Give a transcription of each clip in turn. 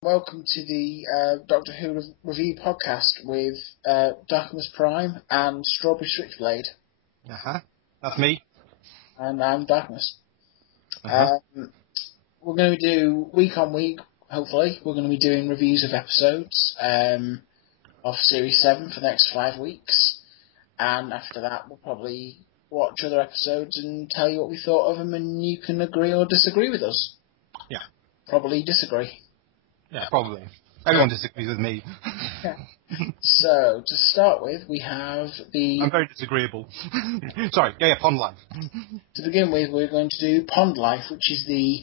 Welcome to the Doctor Who review podcast with Darkness Prime and Strawberry Switchblade. That's me. And I'm Darkness. We're going to do week on week, hopefully. We're going to be doing reviews of episodes of Series 7 for the next 5 weeks. And after that, we'll probably watch other episodes and tell you what we thought of them, and you can agree or disagree with us. Yeah. Probably disagree. Yeah, probably. Everyone disagrees with me. So, to start with, we have the... I'm very disagreeable. Sorry, Pond Life. To begin with, we're going to do Pond Life, which is the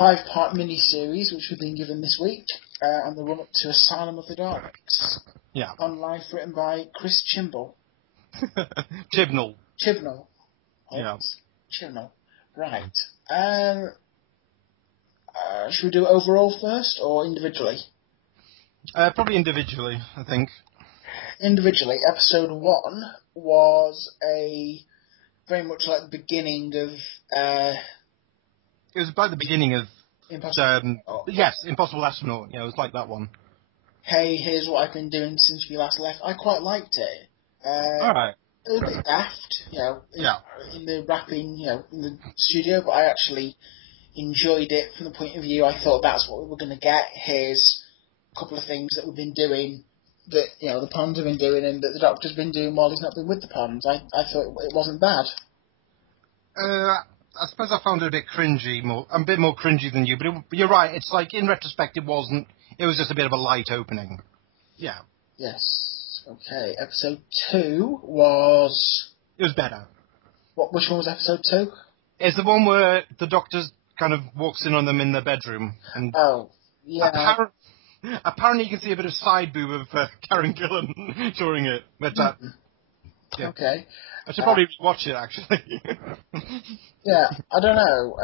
5-part mini-series which we've been given this week on the run-up to Asylum of the Daleks. Yeah. Pond Life, written by Chris Chibnall. Chibnall. Chibnall. Yeah. Chibnall. Right. Should we do it overall first, or individually? Probably individually, I think. Individually, episode 1 was very much like the beginning of... It was about the beginning of... Impossible. Yes, Impossible Astronaut. Yeah, it was like that one. Hey, here's what I've been doing since we last left. I quite liked it. Alright. A little bit daft, in the wrapping, in the studio, but I actually enjoyed it from the point of view I thought that's what we were going to get. Here's a couple of things that we've been doing that, the Ponds have been doing and that the Doctor's been doing while he's not been with the Ponds. I thought it wasn't bad. I suppose I found it a bit cringy, a bit more cringy than you, but you're right, it's like, in retrospect, it was just a bit of a light opening. Yeah. Yes. Okay, episode 2 was... It was better. Which one was episode 2? It's the one where the Doctor kind of walks in on them in their bedroom. And oh, yeah. Apparently you can see a bit of side boob of Karen Gillan during it. But, yeah. Okay. I should probably watch it, actually. Yeah, I don't know.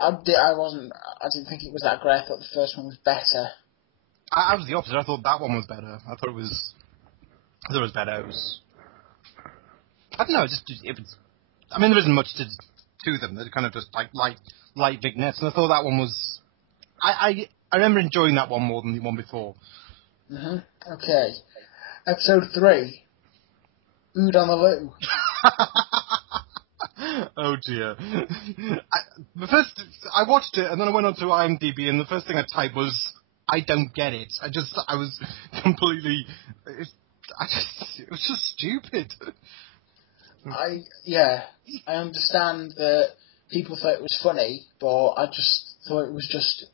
I didn't think it was that great. I thought the first one was better. I was the opposite. I thought that one was better. I thought it was better. I don't know. There isn't much to them. They're kind of just like light vignettes, and I thought that one was. I remember enjoying that one more than the one before. Okay. Episode 3. Ood on the Loo. Oh dear. I watched it and then I went onto IMDb and the first thing I typed was, I don't get it. I was completely, it was just stupid. I understand that people thought it was funny, but I just thought it was just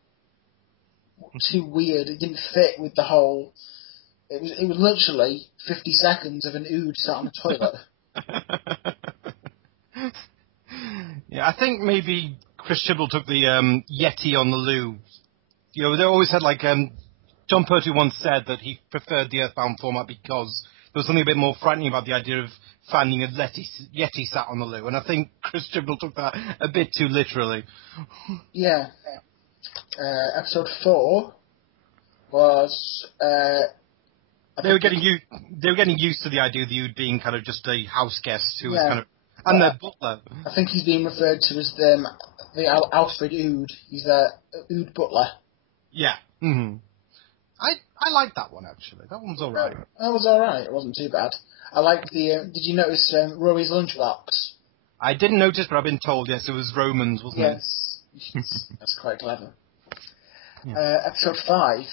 too weird. It didn't fit with the whole... It was literally 50 seconds of an Ood sat on a toilet. Yeah, I think maybe Chris Chibnall took the Yeti on the loo. They always had John Pertwee once said that he preferred the Earthbound format because there was something a bit more frightening about the idea of finding a Yeti sat on the loo, and I think Chris Chibnall took that a bit too literally. Yeah. Episode 4 was... They were getting used to the idea of the Ood being kind of just a house guest who was kind of... And their butler. I think he's being referred to as the Alfred Ood. He's the Ood butler. Yeah. Mm-hmm. I liked that one, actually. That one was alright. That was alright. It wasn't too bad. I liked the... did you notice Rory's lunchbox? I didn't notice, but I've been told, yes, it was Roman's, wasn't it? Yes. That's quite clever. Yeah. Episode 5.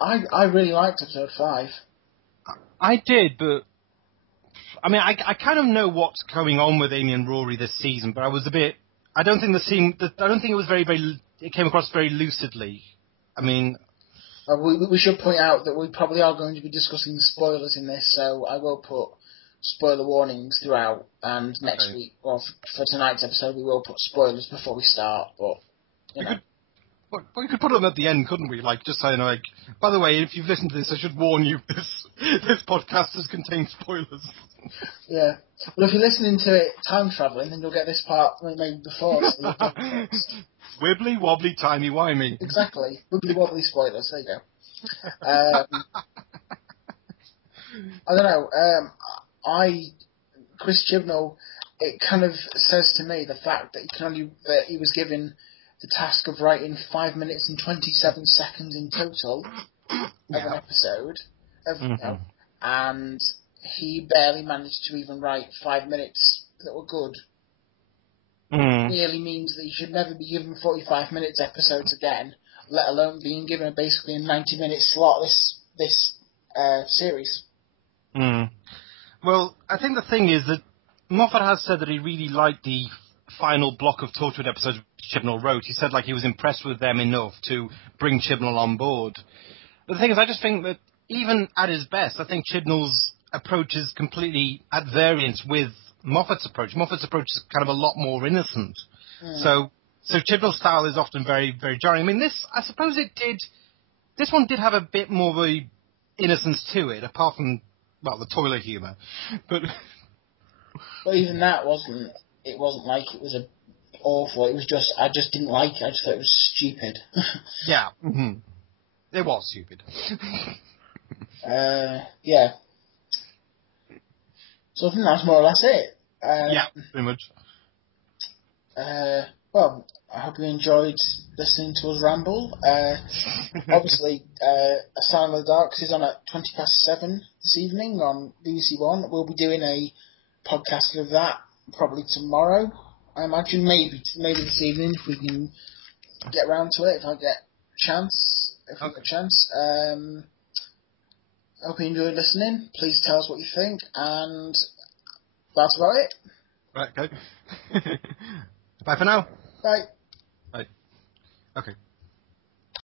I really liked episode 5. I did, but... I kind of know what's going on with Amy and Rory this season, but I was a bit... I don't think it was very, very... It came across very lucidly. We should point out that we probably are going to be discussing spoilers in this, so I will put spoiler warnings throughout, and next week, or for tonight's episode, we will put spoilers before we start, but, we could put them at the end, couldn't we? Just saying, by the way, if you've listened to this, I should warn you, this podcast has contained spoilers. Yeah. Well, if you're listening to it time-travelling, then you'll get this part maybe before. So Wibbly, wobbly, timey-wimey. Exactly. Wibbly-wobbly spoilers. There you go. I don't know. Chris Chibnall, it kind of says to me the fact that he was given the task of writing 5 minutes and 27 seconds in total of an episode, and he barely managed to even write 5 minutes that were good. Really means that he should never be given 45 minutes episodes again, let alone being given basically a 90-minute slot this series. Well, I think the thing is that Moffat has said that he really liked the final block of Torchwood episodes Chibnall wrote. He said he was impressed with them enough to bring Chibnall on board. But the thing is, I just think that even at his best, I think Chibnall's approach is completely at variance with Moffat's approach. Moffat's approach is kind of a lot more innocent. So Chibnall's style is often very, very jarring. I mean, I suppose this one did have a bit more of a innocence to it, apart from, the toilet humour. But even that wasn't like it was awful. It was just, I just didn't like it. I just thought it was stupid. Yeah. It was stupid. Yeah. So I think that's more or less it. Yeah, pretty much. Well, I hope you enjoyed listening to us ramble. Obviously, Asylum of the Darks is on at 7:20 this evening on BBC One. We'll be doing a podcast of that probably tomorrow. I imagine maybe this evening if we can get round to it. If I get a chance. I hope you enjoyed listening. Please tell us what you think, and that's about it. Right, go. Bye for now. Bye. Bye. Okay.